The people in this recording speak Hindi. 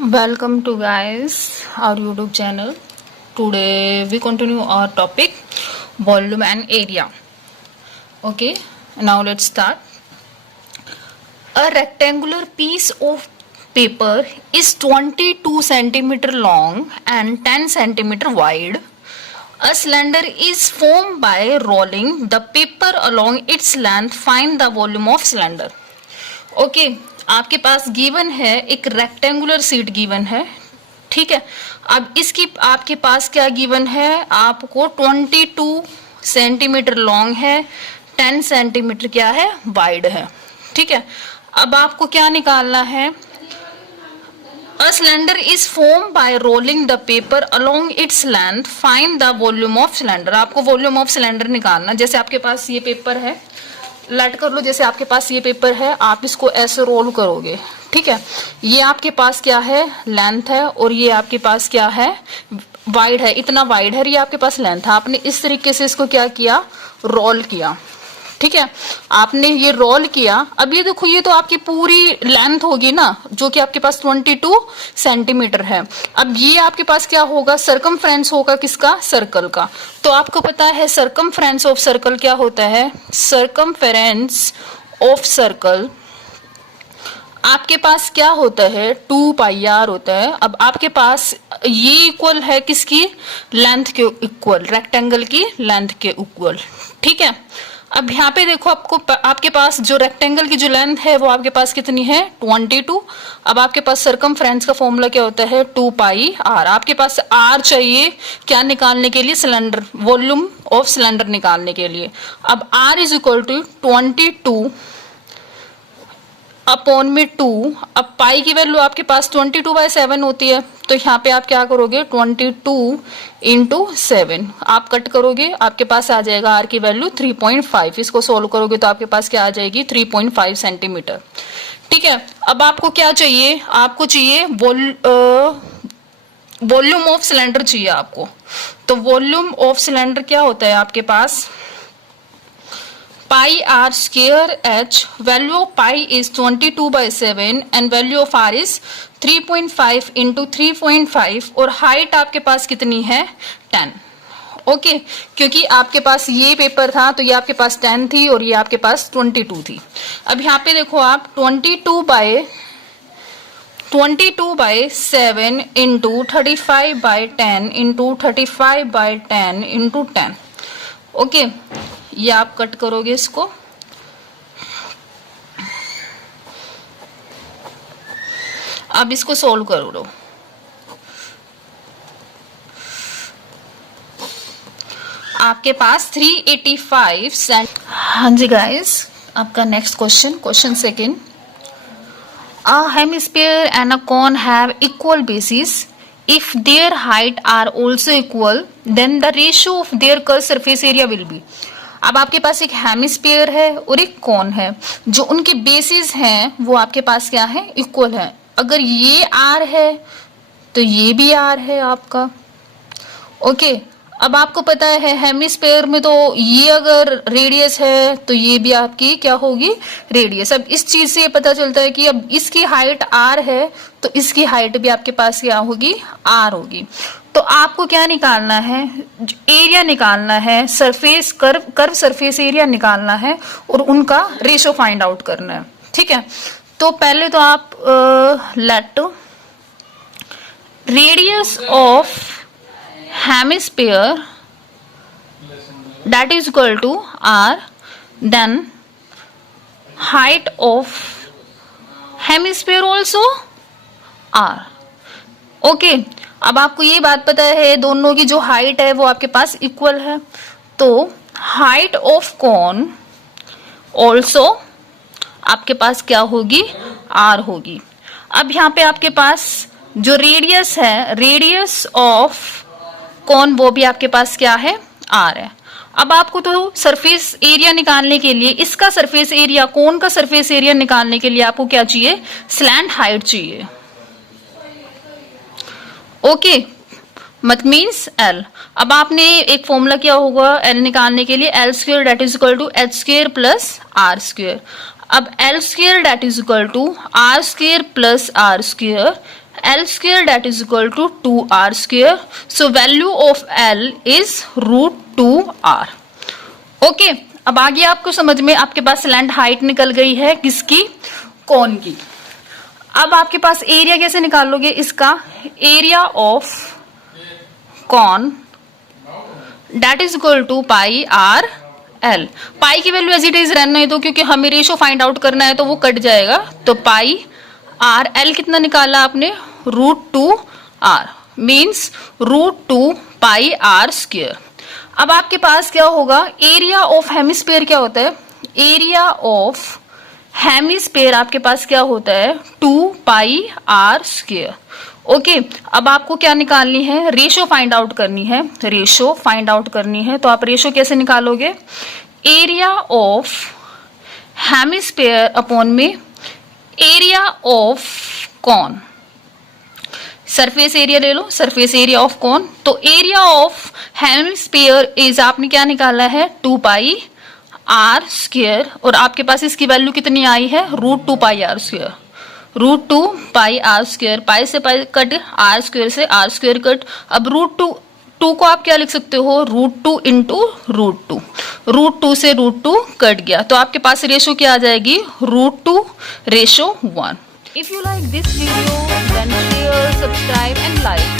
Welcome to guys our YouTube channel. Today we continue our topic volume and area. Okay, now let's start. A rectangular piece of paper is 22 centimeter long and 10 centimeter wide. A cylinder is formed by rolling the paper along its length. Find the volume of cylinder. Okay आपके पास गिवन है एक रेक्टेंगुलर शीट गिवन है, ठीक है। अब इसकी आपके पास क्या गिवन है, आपको 22 सेंटीमीटर लॉन्ग है, 10 सेंटीमीटर क्या है वाइड है, ठीक है। अब आपको क्या निकालना है, A cylinder is formed by rolling the paper along its length. Find the volume of cylinder. आपको वॉल्यूम ऑफ सिलेंडर निकालना। जैसे आपके पास ये पेपर है, लेट कर लो, जैसे आपके पास ये पेपर है, आप इसको ऐसे रोल करोगे, ठीक है। ये आपके पास क्या है, लेंथ है, और ये आपके पास क्या है, वाइड है, इतना वाइड है, ये आपके पास लेंथ है। आपने इस तरीके से इसको क्या किया, रोल किया, ठीक है। आपने ये रोल किया। अब ये देखो, ये तो आपकी पूरी लेंथ होगी ना, जो कि आपके पास 22 सेंटीमीटर है। अब ये आपके पास क्या होगा, सरकमफ्रेंस होगा किसका, सर्कल का। तो आपको पता है सरकमफ्रेंस ऑफ सर्कल क्या होता है, सरकमफ्रेंस ऑफ सर्कल आपके पास क्या होता है, 2πr होता है। अब आपके पास ये इक्वल है किसकी, लेंथ के इक्वल, रेक्टेंगल की लेंथ के इक्वल, ठीक है। अब यहाँ पे देखो, आपके पास जो रेक्टेंगल की जो लेंथ है वो आपके पास कितनी है, 22। अब आपके पास सरकमफ्रेंस का फॉर्मूला क्या होता है, 2πr। आपके पास r चाहिए क्या निकालने के लिए, सिलेंडर, वॉल्यूम ऑफ सिलेंडर निकालने के लिए। अब r is equal to 22 upon में 2। अब पाई की वैल्यू आपके पास 22/7 होती है, तो यहाँ पे आप क्या करोगे, 22 इंटू 7 आप कट करोगे, आपके पास आ जाएगा आर की वैल्यू 3.5। इसको सोल्व करोगे तो आपके पास क्या आ जाएगी, 3.5 सेंटीमीटर, ठीक है। अब आपको क्या चाहिए, आपको चाहिए वॉल्यूम ऑफ सिलेंडर चाहिए आपको। तो वॉल्यूम ऑफ सिलेंडर क्या होता है आपके पास, pi r square h, value of pi is 22/7 and value of r is 3.5 into 3.5 और हाइट आपके पास कितनी है, 10। ओके, क्योंकि आपके पास ये पेपर था तो ये आपके पास 10 थी और ये आपके पास 22 थी। अब यहाँ पे देखो आप 22/7 इंटू 35/10 इंटू 35/10 इंटू 10। ओके, ये आप कट करोगे इसको। अब इसको सोल्व करो लो। आपके पास 385 हाँ जी गाइस, आपका next question second. A hemisphere and a cone have equal bases. If their height are also equal, then the ratio of their curved surface area will be. अब आपके पास एक हेमिस्फीयर है और एक कॉन है, जो उनके बेसिस हैं वो आपके पास क्या है, इक्वल है। अगर ये आर है तो ये भी आर है आपका, ओके। अब आपको पता है हेमिस्फीयर में तो ये अगर रेडियस है तो ये भी आपकी क्या होगी, रेडियस। अब इस चीज से ये पता चलता है कि अब इसकी हाइट आर है तो इसकी हाइट भी आपके पास क्या होगी, आर होगी। तो आपको क्या निकालना है, एरिया निकालना है, सरफेस कर्व सरफेस एरिया निकालना है और उनका रेशो फाइंड आउट करना है, ठीक है। तो पहले तो आप let radius of hemisphere that is equal to r, then height of hemisphere also r, okay. अब आपको ये बात पता है दोनों की जो हाइट है वो आपके पास इक्वल है, तो हाइट ऑफ कॉन ऑल्सो आपके पास क्या होगी, आर होगी। अब यहाँ पे आपके पास जो रेडियस है, रेडियस ऑफ कौन, वो भी आपके पास क्या है, आर है। अब आपको तो सरफेस एरिया निकालने के लिए, इसका सरफेस एरिया, कौन का सरफेस एरिया निकालने के लिए आपको क्या चाहिए, स्लैंट हाइट चाहिए, ओके, मत मीन्स एल। अब आपने एक फॉर्मूला क्या होगा एल निकालने के लिए, L square that is equal to H square plus R square. अब L square that is equal to R square plus R square L square that is equal to 2r square. So value of L is √2r. Okay, अब आगे आपको समझ में, आपके पास स्लैंट हाइट निकल गई है किसकी, कौन की। अब आपके पास एरिया कैसे निकालोगे इसका, area of cone that is equal to pi R L. Pi की वैल्यू एज इट इज रहने दो, क्योंकि हमें रेशो फाइंड आउट करना है तो वो कट जाएगा। तो पाई आर एल कितना निकाला आपने, √2r means √2 pi R square. अब आपके पास क्या होगा, एरिया ऑफ हेमिस्फीयर क्या होता है, एरिया ऑफ हेमिस्फीयर आपके पास क्या होता है, 2 पाई आर स्क्वायर। ओके, अब आपको क्या निकालनी है, रेशो फाइंड आउट करनी है, रेशो फाइंड आउट करनी है। तो आप रेशो कैसे निकालोगे, एरिया ऑफ हेमिस्फीयर अपॉन में area of cone, surface area ले लो, सरफेस एरिया ऑफ कॉन। तो एरिया ऑफ हेमिस्फीयर इज आपने क्या निकाला है, 2 पाई आर स्क्वायर, और आपके पास इसकी वैल्यू कितनी आई है, √2 pi R square, √2 pi R square. Pi से पाई कट, आर स्क्वायर से आर स्क्वायर कट। अब √2 को आप क्या लिख सकते हो, √2 इंटू √2, √2 से √2 कट गया, तो आपके पास रेशो क्या आ जाएगी, √2:1। If you like this video, then share, subscribe and like.